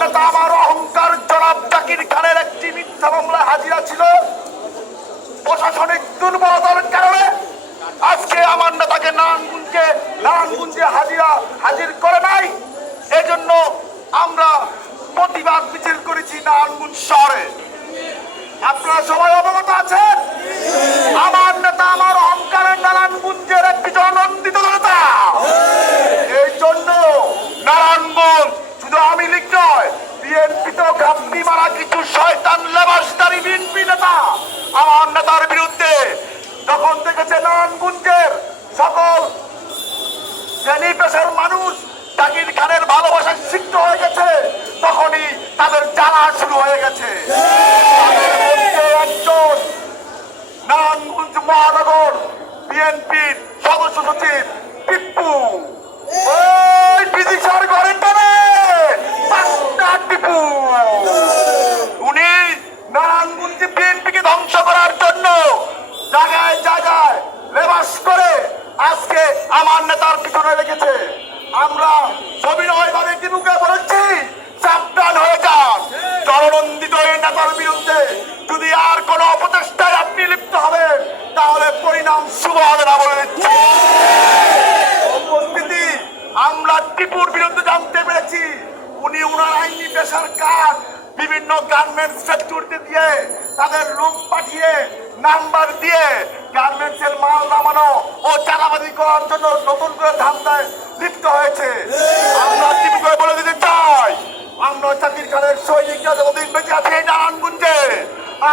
নেতা আমার অহংকার জনাব জাকির খানের একটি মিথ্যা মামলায় হাজিরা ছিল। প্রশাসনিক দুর্বলতার কারণে আজকে আমার নেতাকে নারায়ণগঞ্জে হাজির করে নাই। এজন্য আমরা প্রতিবাদ মিছিল করেছি নারায়ণগঞ্জ শহরে। আপনারা সবাই অবগত আছেন, আমার নেতা আমার অহংকারের নারায়ণগঞ্জের একটি জননন্দিত নেতা। এই জন্য নারায়ণগঞ্জ শুধু আওয়ামী লীগ নয়, বিএনপিতেও ঘাপটি মারা কিছু শয়তান লেবাসদারি বিএনপি নেতা আমার নেতার বিরুদ্ধে যখন দেখেছে নারায়ণগঞ্জের সকল শ্রেণী পেশার মানুষ জাকির খানের ভালোবাসায় সিক্ত হয়ে গেছে, তখনই তাদের জ্বালা শুরু হয়ে গেছে। তাদের মধ্যে একজন নারায়ণগঞ্জ মহানগর বিএনপির সদস্য সচিব টিপ্পু, ওই বিদিশার ঘরের টানে টিপ্পু, উনি নারায়ণগঞ্জ বিএনপিকে ধ্বংস করার জন্য জায়গায় জায়গায় লেবাস করে আজকে আমার নেতার পিছনে লেগেছে। আমরা সবিনয়ভাবে টিপুকে বলেছি, সাবধান হয়ে যান। জননন্দিত এই নেতার বিরুদ্ধে যদি আর কোন অপচেষ্টায় আপনি লিপ্ত হবেন তাহলে পরিণাম শুভ হবে না বলে দিচ্ছি। উপস্থিতি, আমরা টিপুর বিরুদ্ধে জানতে পেরেছি উনি উনার আইনি পেশার কাজ বিভিন্ন গার্মেন্টস ফ্যাক্টরিতে দিয়ে তাদের লোক পাঠিয়ে নাম্বার দিয়ে গার্মেন্টসের মাল নামানো ও চাঁদাবাজি করার জন্য নতুন করে ধান্দায় লিপ্ত হয়েছে। আমরা টিপুকে বলে দিতে চাই, আমরা জাকির খানের সৈনিকরা যতদিন বেঁচে আছে এই নারায়ণগঞ্জে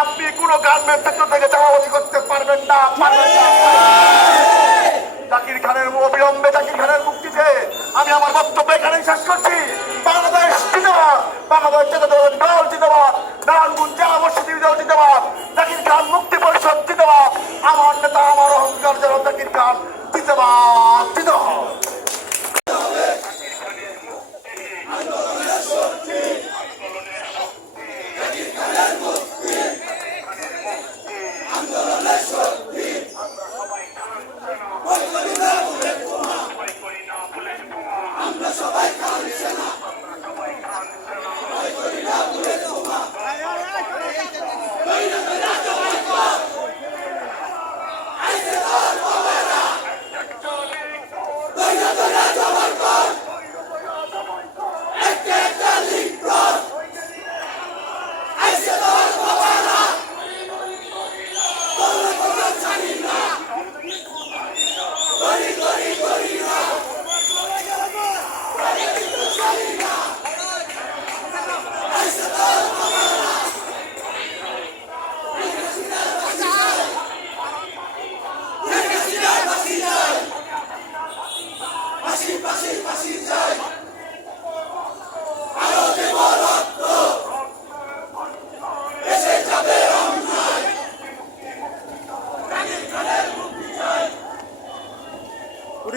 আপনি কোনো গার্মেন্টস সেক্টর থেকে চাঁদাবাজি করতে পারবেন না। জাকির খানের অবিলম্বে জাকির খানের মুক্তি চেয়ে আমি আমার বক্তব্য এখানে শেষ করছি। বাংলাদেশ জিন্দাবাদ, বাংলাদেশ জাতীয়তাবাদী দল জিন্দাবাদ, নারায়ণগঞ্জ জেলা মসজিদ দল জিন্দাবাদ, জাকির খান মুক্তি পরিষদ জিন্দাবাদ, আমার নেতা আমার অহংকার জনক জাকির খান জিন্দাবাদ জিন্দাবাদ।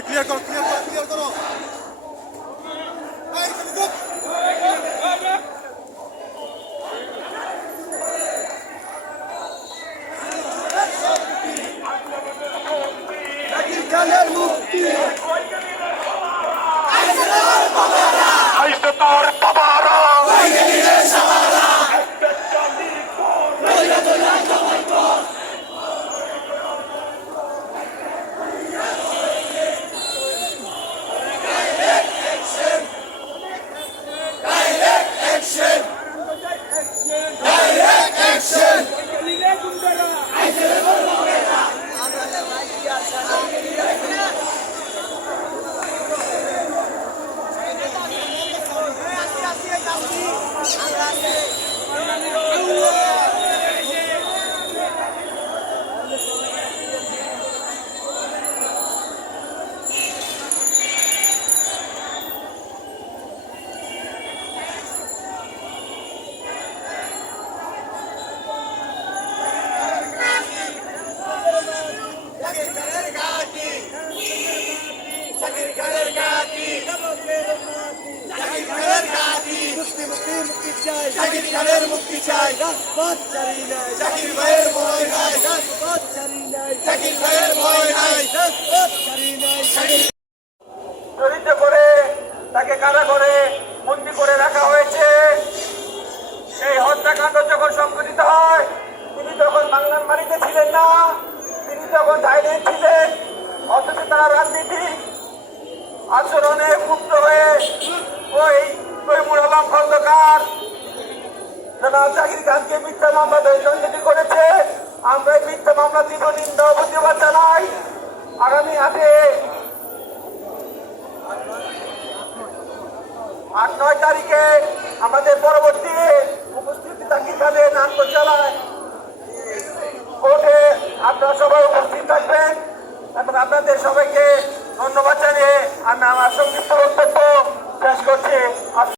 ক্লিয়ার করো, ক্লিয়ার করো। জাকির খানের মুক্তি আইসে তোর বাবারা জাকির খানের মুক্তি চাই, রাজপথ ছাড়ি নাই, জাকির ভাইয়ের ভয় নাই, রাজপথ ছাড়ি নাই, জাকির ভাইয়ের ভয় নাই, রাজপথ ছাড়ি নাই। জড়িত করে তাকে কারাগারে বন্দী করে রাখা হয়েছে। খন্দকার জনাব জাকির খানকে মিথ্যা মামলা দণ্ডিত করেছে। আমরা এই মিথ্যা মামলা তীব্র নিন্দা ও প্রতিবাদ জানাই। আগামী হাটে 8-9 তারিখে আমাদের পরবর্তী উপস্থিতি জাকির খানের নাট্যশালায় কোর্টে আপনারা সবাই উপস্থিত থাকবেন এবং আপনাদের সবাইকে